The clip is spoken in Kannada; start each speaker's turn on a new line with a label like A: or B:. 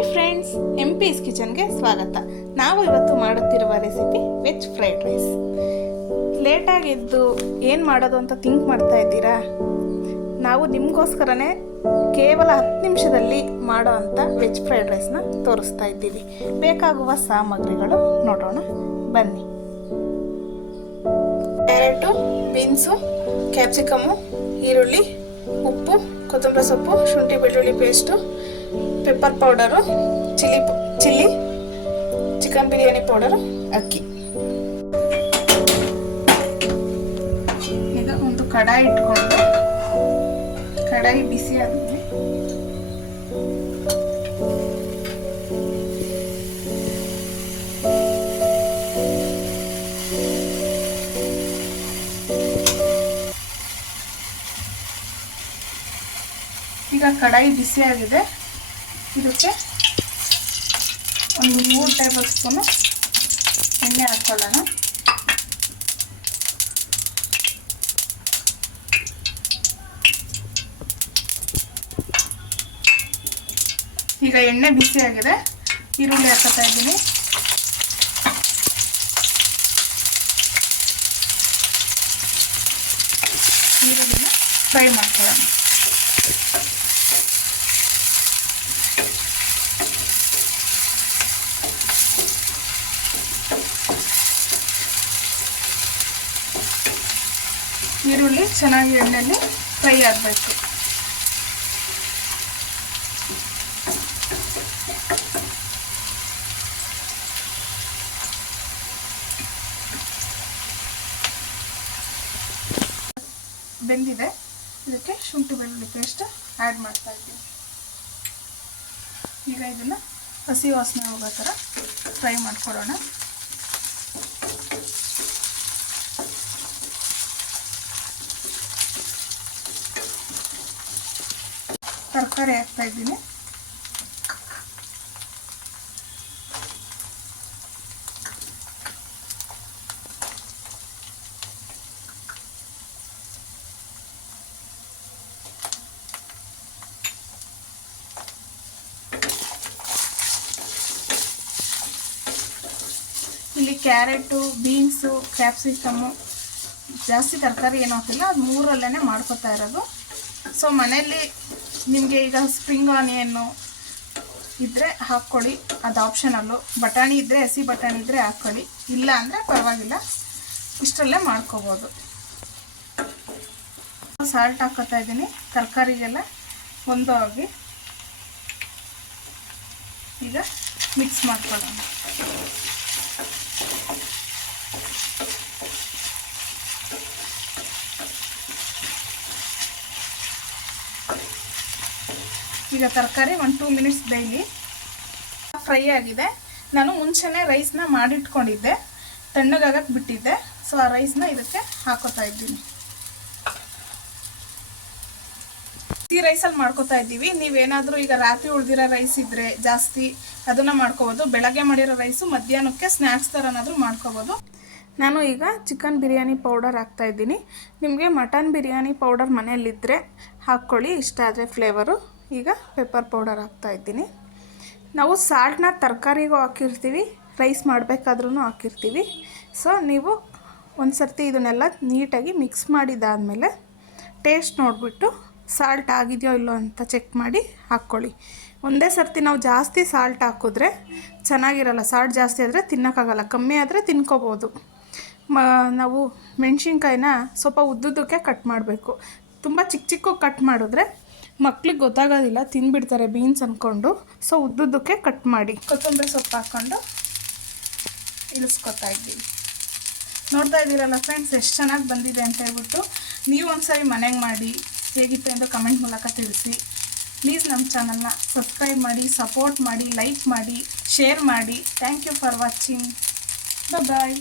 A: Hi friends M P S ಕಿಚನ್ಗೆ ಸ್ವಾಗತ. ನಾವು ಇವತ್ತು ಮಾಡುತ್ತಿರುವ ರೆಸಿಪಿ ವೆಜ್ ಫ್ರೈಡ್ ರೈಸ್ ಲೇಟಾಗಿದ್ದು ಏನು ಮಾಡೋದು ಅಂತ ಥಿಂಕ್ ಮಾಡ್ತಾ ಇದ್ದೀರಾ? ನಾವು ನಿಮಗೋಸ್ಕರನೇ ಕೇವಲ ಹತ್ತು ನಿಮಿಷದಲ್ಲಿ ಮಾಡೋ ಅಂಥ ವೆಜ್ ಫ್ರೈಡ್ ರೈಸ್ನ ತೋರಿಸ್ತಾ ಇದ್ದೀವಿ. ಬೇಕಾಗುವ ಸಾಮಗ್ರಿಗಳು ನೋಡೋಣ. ಬನ್ನಿ. ಕ್ಯಾರೆಟು ಬೀನ್ಸು ಕ್ಯಾಪ್ಸಿಕಮ್ಮು ಈರುಳ್ಳಿ, ಉಪ್ಪು ಕೊತ್ತಂಬರಿ ಸೊಪ್ಪು, ಶುಂಠಿ, ಬೆಳ್ಳುಳ್ಳಿ paste pepper powder chilli chilli chicken biryani powder ಅಕ್ಕಿ. ಈಗ ಒಂದು ಕಡಾಯಿ ಇಟ್ಕೊಂಡು, ಕಡಾಯಿ ಬಿಸಿ ಆದ್ಮೇಲೆ ಈಗ ಕಡಾಯಿ ಬಿಸಿ ಆಗಿದೆ. ಇದಕ್ಕೆ ಒಂದು ಮೂರು ಟೇಬಲ್ ಸ್ಪೂನು ಎಣ್ಣೆ ಹಾಕ್ಕೊಳ್ಳೋಣ ಈಗ ಎಣ್ಣೆ ಬಿಸಿ ಆಗಿದೆ. ಈರುಳ್ಳಿ ಹಾಕೋತಾ ಇದ್ದೀನಿ. ಈರುಳ್ಳಿನ ಫ್ರೈ ಮಾಡ್ಕೊಳ್ಳೋಣ. ಈರುಳ್ಳಿ ಚೆನ್ನಾಗಿ ಎಣ್ಣೆಯಲ್ಲಿ ಫ್ರೈ ಆಗಬೇಕು. ಬೆಂದಿದೆ. ಇದಕ್ಕೆ ಶುಂಠಿ ಬೆಳ್ಳುಳ್ಳಿ ಪೇಸ್ಟ್ ಆ್ಯಡ್ ಮಾಡ್ತಾ ಇದ್ದೀನಿ. ಈಗ ಇದನ್ನು ಹಸಿ ವಾಸನೆ ಹೋಗೋ ಥರ ಫ್ರೈ ಮಾಡ್ಕೊಳ್ಳೋಣ. ತರಕಾರಿ ಹಾಕ್ತಾ ಇದ್ದೀನಿ. ಇಲ್ಲಿ ಕ್ಯಾರೆಟು, ಬೀನ್ಸು, ಕ್ಯಾಪ್ಸಿಕಮ್ಮು, ಜಾಸ್ತಿ ತರಕಾರಿ ಏನು ಹಾಕಿಲ್ಲ. ಅದು ಮೂರಲ್ಲೇ ಮಾಡ್ಕೋತಾ ಇರೋದು. ಸೊ ಮನೆಯಲ್ಲಿ ನಿಮಗೆ ಈಗ ಸ್ಪ್ರಿಂಗ್ ಆನಿಯನ್ನು ಇದ್ದರೆ ಹಾಕ್ಕೊಳ್ಳಿ. ಅದು ಆಪ್ಷನಲ್ಲು ಬಟಾಣಿ ಇದ್ದರೆ ಹಸಿ ಬಟಾಣಿ ಇದ್ದರೆ ಹಾಕ್ಕೊಳ್ಳಿ. ಇಲ್ಲ ಅಂದರೆ ಪರವಾಗಿಲ್ಲ. ಇಷ್ಟರಲ್ಲೇ ಮಾಡ್ಕೋಬೋದು. ಸಾಲ್ಟ್ ಹಾಕೋತಾ ಇದ್ದೀನಿ. ತರಕಾರಿಗೆಲ್ಲ ಒಂದು ಆಗಿ ಈಗ ಮಿಕ್ಸ್ ಮಾಡ್ಕೊಳ್ಳೋಣ. ಈಗ ತರಕಾರಿ ಒಂದು ಟೂ ಮಿನಿಟ್ಸ್ ಬೇಯಲಿ. ಫ್ರೈ ಆಗಿದೆ. ನಾನು ಮುಂಚೆನೇ ರೈಸ್ನ ಮಾಡಿಟ್ಕೊಂಡಿದ್ದೆ. ತಣ್ಣಗಾಗಕ್ಕೆ ಬಿಟ್ಟಿದ್ದೆ. ಸೊ ಆ ರೈಸ್ನ ಇದಕ್ಕೆ ಹಾಕೋತಾ ಇದ್ದೀನಿ. ಈ ರೈಸಲ್ಲಿ ಮಾಡ್ಕೋತಾ ಇದ್ದೀವಿ. ನೀವೇನಾದರೂ ಈಗ ರಾತ್ರಿ ಉಳಿದಿರೋ ರೈಸ್ ಇದ್ದರೆ ಜಾಸ್ತಿ ಅದನ್ನು ಮಾಡ್ಕೋಬೋದು. ಬೆಳಗ್ಗೆ ಮಾಡಿರೋ ರೈಸು ಮಧ್ಯಾಹ್ನಕ್ಕೆ ಸ್ನ್ಯಾಕ್ಸ್ ಥರನಾದರೂ ಮಾಡ್ಕೋಬೋದು. ನಾನು ಈಗ ಚಿಕನ್ ಬಿರಿಯಾನಿ ಪೌಡರ್ ಹಾಕ್ತಾ ಇದ್ದೀನಿ. ನಿಮಗೆ ಮಟನ್ ಬಿರಿಯಾನಿ ಪೌಡರ್ ಮನೆಯಲ್ಲಿದ್ದರೆ ಹಾಕ್ಕೊಳ್ಳಿ. ಇಷ್ಟ ಆದರೆ ಫ್ಲೇವರು ಈಗ ಪೆಪ್ಪರ್ ಪೌಡರ್ ಹಾಕ್ತಾ ಇದ್ದೀನಿ. ನಾವು ಸಾಲ್ಟ್ನ ತರಕಾರಿಗೂ ಹಾಕಿರ್ತೀವಿ ರೈಸ್ ಮಾಡಬೇಕಾದ್ರೂ ಹಾಕಿರ್ತೀವಿ. ಸೊ ನೀವು ಒಂದು ಸರ್ತಿ ಇದನ್ನೆಲ್ಲ ನೀಟಾಗಿ ಮಿಕ್ಸ್ ಮಾಡಿದ್ದಾದಮೇಲೆ ಟೇಸ್ಟ್ ನೋಡಿಬಿಟ್ಟು ಸಾಲ್ಟ್ ಆಗಿದೆಯೋ ಇಲ್ಲೋ ಅಂತ ಚೆಕ್ ಮಾಡಿ ಹಾಕ್ಕೊಳ್ಳಿ. ಒಂದೇ ಸರ್ತಿ ನಾವು ಜಾಸ್ತಿ ಸಾಲ್ಟ್ ಹಾಕಿದ್ರೆ ಚೆನ್ನಾಗಿರಲ್ಲ. ಸಾಲ್ಟ್ ಜಾಸ್ತಿ ಆದರೆ ತಿನ್ನೋಕ್ಕಾಗಲ್ಲ. ಕಮ್ಮಿ ಆದರೆ ತಿನ್ಕೋಬೋದು. ಮ, ನಾವು ಮೆಣಸಿನ್ಕಾಯಿನ ಸ್ವಲ್ಪ ಉದ್ದುದ್ದಕ್ಕೆ ಕಟ್ ಮಾಡಬೇಕು. ತುಂಬ ಚಿಕ್ಕ ಚಿಕ್ಕ ಕಟ್ ಮಾಡಿದ್ರೆ ಮಕ್ಳಿಗೆ ಗೊತ್ತಾಗೋದಿಲ್ಲ, ತಿನ್ಬಿಡ್ತಾರೆ ಬೀನ್ಸ್ ಅಂದ್ಕೊಂಡು ಸೊ ಉದ್ದುದ್ದಕ್ಕೆ ಕಟ್ ಮಾಡಿ. ಕೊತ್ತಂಬರಿ ಸೊಪ್ಪು ಹಾಕ್ಕೊಂಡು ಇಳಿಸ್ಕೊತಾ ಇದ್ದೀವಿ. ನೋಡ್ತಾ ಇದ್ದೀರಲ್ಲ ಫ್ರೆಂಡ್ಸ್ ಎಷ್ಟು ಚೆನ್ನಾಗಿ ಬಂದಿದೆ ಅಂತ ಹೇಳ್ಬಿಟ್ಟು ನೀವು ಒಂದ್ಸರಿ ಮನೆಗೆ ಮಾಡಿ, ಹೇಗಿತ್ತು ಅಂತ ಕಮೆಂಟ್ ಮೂಲಕ ತಿಳಿಸಿ. ಪ್ಲೀಸ್ ನಮ್ಮ ಚಾನಲ್ನ ಸಬ್ಸ್ಕ್ರೈಬ್ ಮಾಡಿ ಸಪೋರ್ಟ್ ಮಾಡಿ ಲೈಕ್ ಮಾಡಿ ಶೇರ್ ಮಾಡಿ. Thank you for watching bye